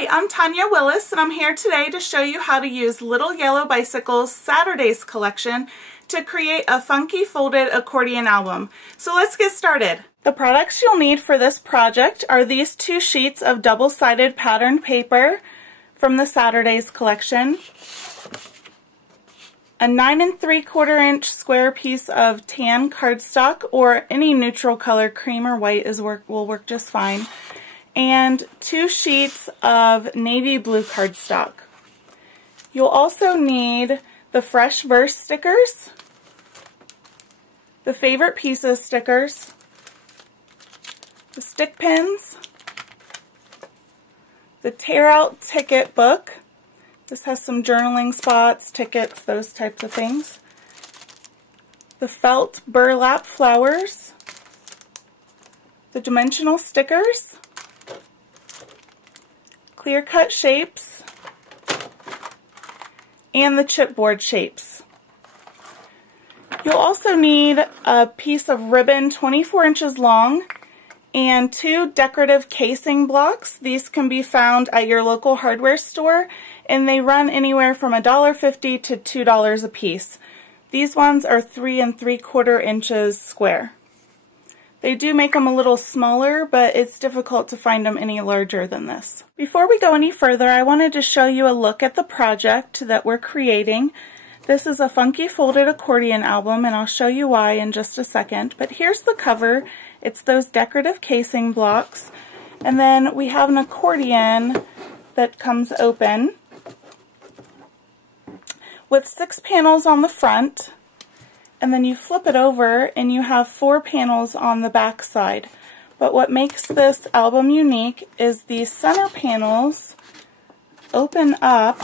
Hi, I'm Tania Willis, and I'm here today to show you how to use Little Yellow Bicycle's Saturdays collection to create a funky folded accordion album. So let's get started. The products you'll need for this project are these 2 sheets of double-sided patterned paper from the Saturdays collection, a 9 3/4 inch square piece of tan cardstock, or any neutral color, cream or white will work just fine, and 2 sheets of navy blue cardstock. You'll also need the Fresh Verse stickers, the Favorite Pieces stickers, the stick pins, the Tear Out ticket book. This has some journaling spots, tickets, those types of things. The felt burlap flowers, the dimensional stickers, clear cut shapes, and the chipboard shapes. You'll also need a piece of ribbon 24 inches long and 2 decorative casing blocks. These can be found at your local hardware store, and they run anywhere from $1.50 to $2 a piece. These ones are 3 3/4 inches square. They do make them a little smaller, but it's difficult to find them any larger than this. Before we go any further, I wanted to show you a look at the project that we're creating. This is a funky folded accordion album, and I'll show you why in just a second. But here's the cover. It's those decorative casing blocks. And then we have an accordion that comes open with 6 panels on the front. And then you flip it over and you have 4 panels on the back side. But what makes this album unique is these center panels open up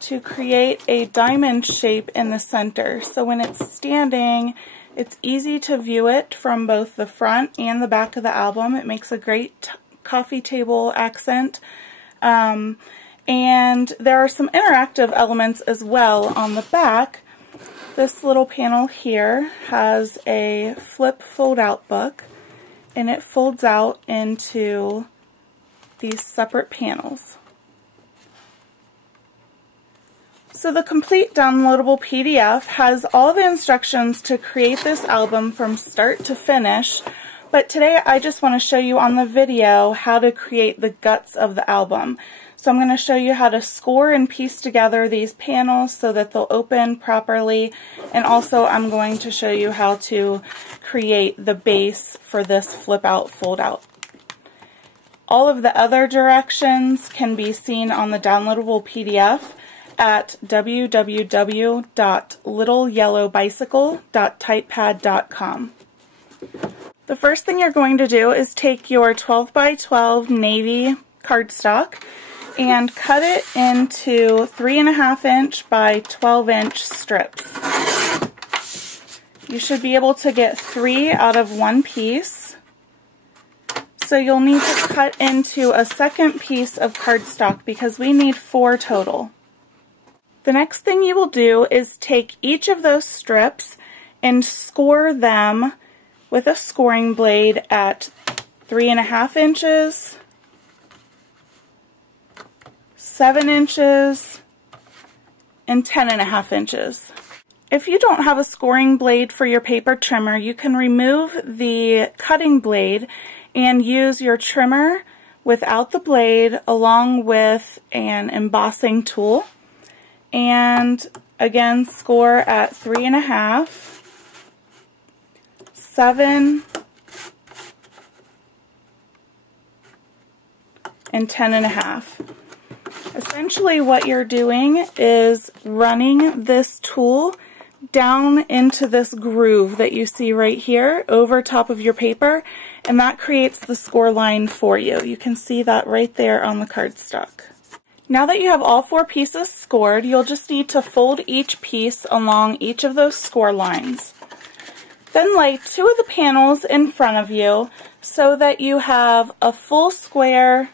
to create a diamond shape in the center. So when it's standing, it's easy to view it from both the front and the back of the album. It makes a great coffee table accent. And there are some interactive elements as well on the back. This little panel here has a flip fold-out book, and it folds out into these separate panels. So the complete downloadable PDF has all the instructions to create this album from start to finish, but today I just want to show you on the video how to create the guts of the album. So I'm going to show you how to score and piece together these panels so that they'll open properly, and also I'm going to show you how to create the base for this flip out fold out. All of the other directions can be seen on the downloadable PDF at www.littleyellowbicycle.typepad.com. The first thing you're going to do is take your 12 by 12 navy cardstock and cut it into 3.5 inch by 12 inch strips. You should be able to get 3 out of 1 piece. So you'll need to cut into a second piece of cardstock because we need 4 total. The next thing you will do is take each of those strips and score them with a scoring blade at 3.5 inches, 7 inches, and 10.5 inches. If you don't have a scoring blade for your paper trimmer, you can remove the cutting blade and use your trimmer without the blade along with an embossing tool. And again, score at 3.5, 7, and 10.5. Essentially what you're doing is running this tool down into this groove that you see right here over top of your paper, and that creates the score line for you. You can see that right there on the cardstock. Now that you have all 4 pieces scored, you'll just need to fold each piece along each of those score lines. Then lay 2 of the panels in front of you so that you have a full square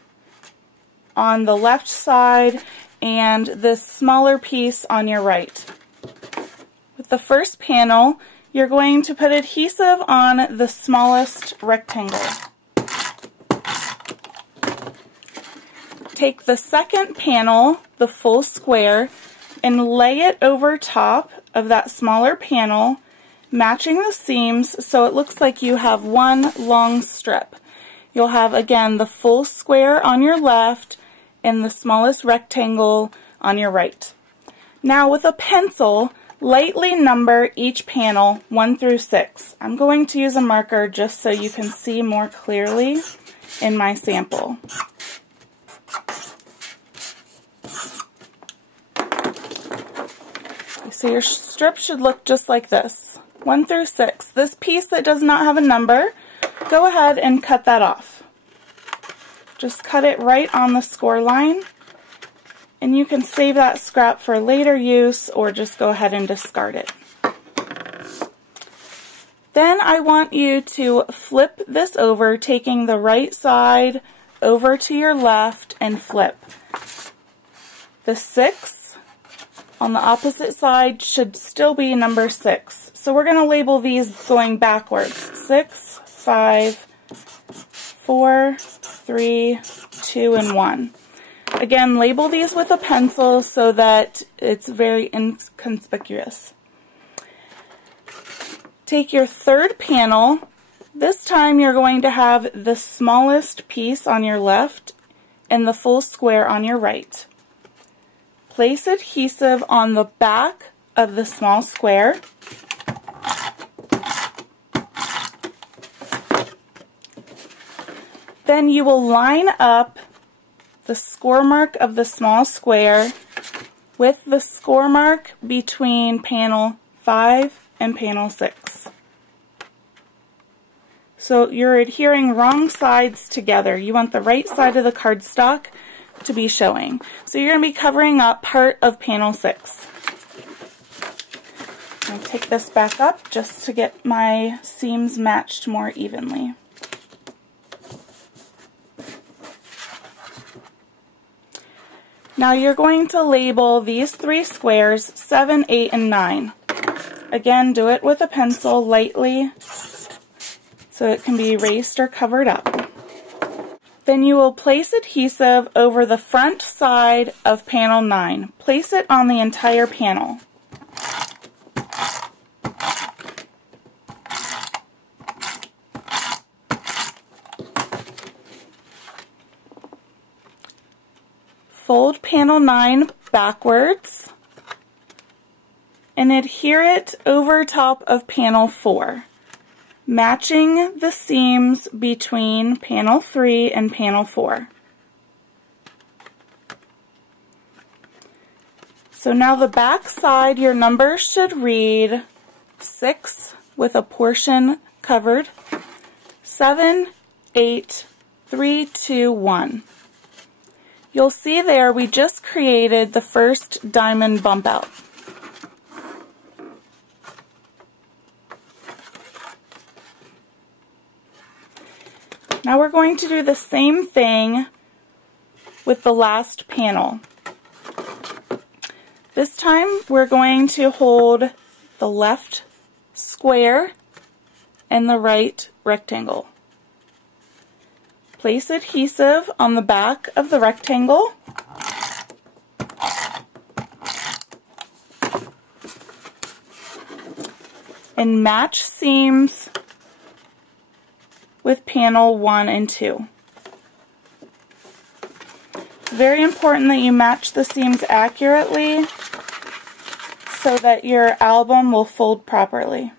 on the left side and this smaller piece on your right. With the first panel, you're going to put adhesive on the smallest rectangle. take the second panel, the full square, and lay it over top of that smaller panel, matching the seams so it looks like you have one long strip. You'll have, again, the full square on your left and the smallest rectangle on your right. Now with a pencil, lightly number each panel 1 through 6. I'm going to use a marker just so you can see more clearly in my sample. So your strip should look just like this, 1 through 6. This piece that does not have a number, go ahead and cut that off. Just cut it right on the score line, and you can save that scrap for later use or just go ahead and discard it. Then I want you to flip this over, taking the right side over to your left and flip. The 6 on the opposite side should still be number 6. So we're going to label these going backwards. 6, 5, 4, 3, 2, and 1. Again, label these with a pencil so that it's very inconspicuous. Take your third panel. This time you're going to have the smallest piece on your left and the full square on your right. Place adhesive on the back of the small square. Then you will line up the score mark of the small square with the score mark between panel 5 and panel 6. So you're adhering wrong sides together. You want the right side of the cardstock to be showing. So you're going to be covering up part of panel 6. I'll take this back up just to get my seams matched more evenly. Now you're going to label these 3 squares 7, 8, and 9. Again, do it with a pencil lightly so it can be erased or covered up. Then you will place adhesive over the front side of panel 9. Place it on the entire panel. Fold panel 9 backwards and adhere it over top of panel 4, matching the seams between panel 3 and panel 4. So now the back side, your numbers should read 6 with a portion covered, 7, 8, 3, 2, 1. You'll see there we just created the first diamond bump out. Now we're going to do the same thing with the last panel. This time we're going to hold the left square and the right rectangle. Place adhesive on the back of the rectangle. And match seams with panel 1 and 2. It's very important that you match the seams accurately so that your album will fold properly.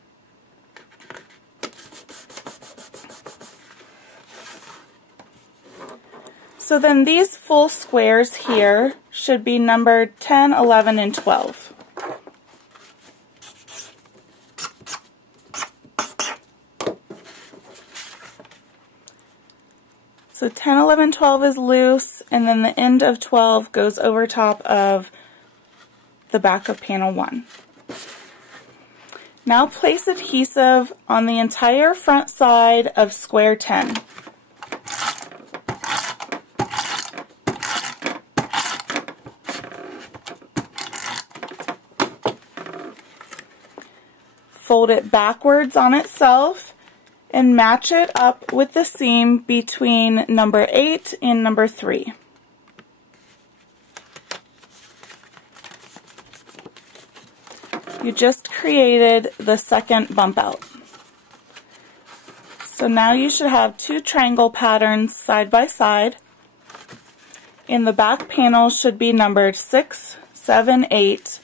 So then these full squares here should be numbered 10, 11, and 12. So 10, 11, 12 is loose, and then the end of 12 goes over top of the back of panel 1. Now place adhesive on the entire front side of square 10. Fold it backwards on itself and match it up with the seam between number 8 and number 3. You just created the second bump out. So now you should have 2 triangle patterns side by side, and the back panel should be numbered 6, 7, 8,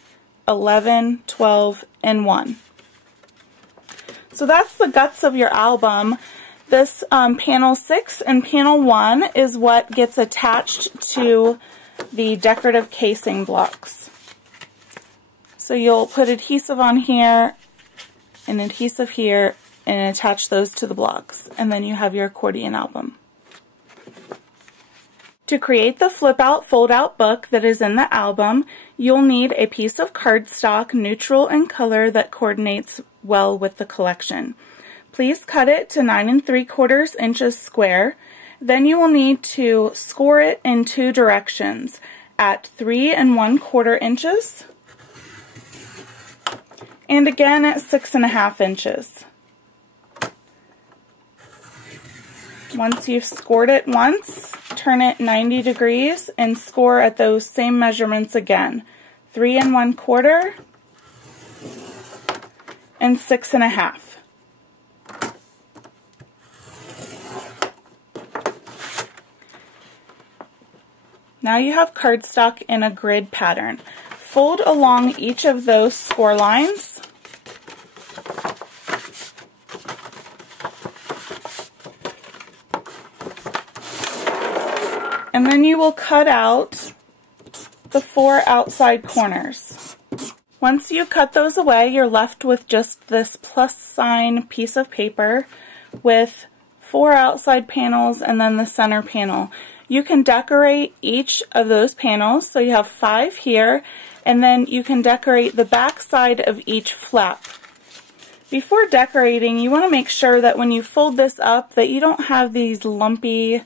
11, 12, and 1. So that's the guts of your album. This panel 6 and panel 1 is what gets attached to the decorative casing blocks. So you'll put adhesive on here and adhesive here and attach those to the blocks, and then you have your accordion album. To create the flip out fold out book that is in the album, you'll need a piece of cardstock neutral in color that coordinates well with the collection. Please cut it to 9 3/4 inches square. Then you will need to score it in 2 directions, at 3 1/4 inches and again at 6 1/2 inches. Once you've scored it once, turn it 90 degrees and score at those same measurements again, 3 1/4 and 6 1/2. Now you have cardstock in a grid pattern. Fold along each of those score lines. And then you will cut out the 4 outside corners. Once you cut those away, you're left with just this plus sign piece of paper with 4 outside panels and then the center panel. You can decorate each of those panels, so you have 5 here, and then you can decorate the back side of each flap. Before decorating, you want to make sure that when you fold this up that you don't have these lumpy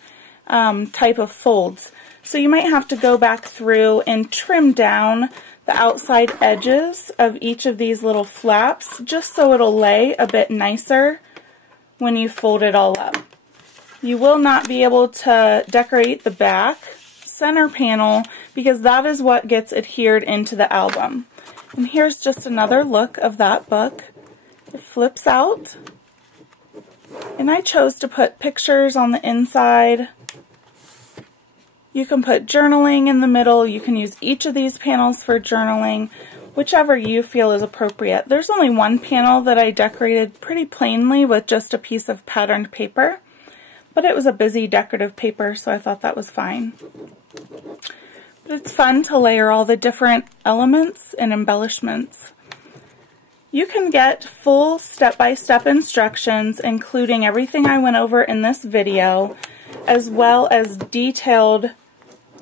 type of folds. So you might have to go back through and trim down the outside edges of each of these little flaps just so it'll lay a bit nicer when you fold it all up. You will not be able to decorate the back center panel because that is what gets adhered into the album. And here's just another look of that book. It flips out, and I chose to put pictures on the inside. You can put journaling in the middle. You can use each of these panels for journaling, whichever you feel is appropriate. There's only one panel that I decorated pretty plainly with just a piece of patterned paper, but it was a busy decorative paper, so I thought that was fine. But it's fun to layer all the different elements and embellishments. You can get full step-by-step instructions, including everything I went over in this video, as well as detailed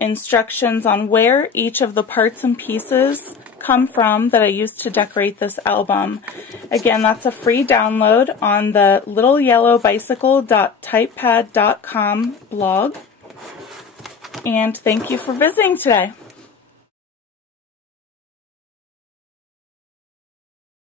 instructions on where each of the parts and pieces come from that I used to decorate this album. Again, that's a free download on the littleyellowbicycle.typepad.com blog. And thank you for visiting today.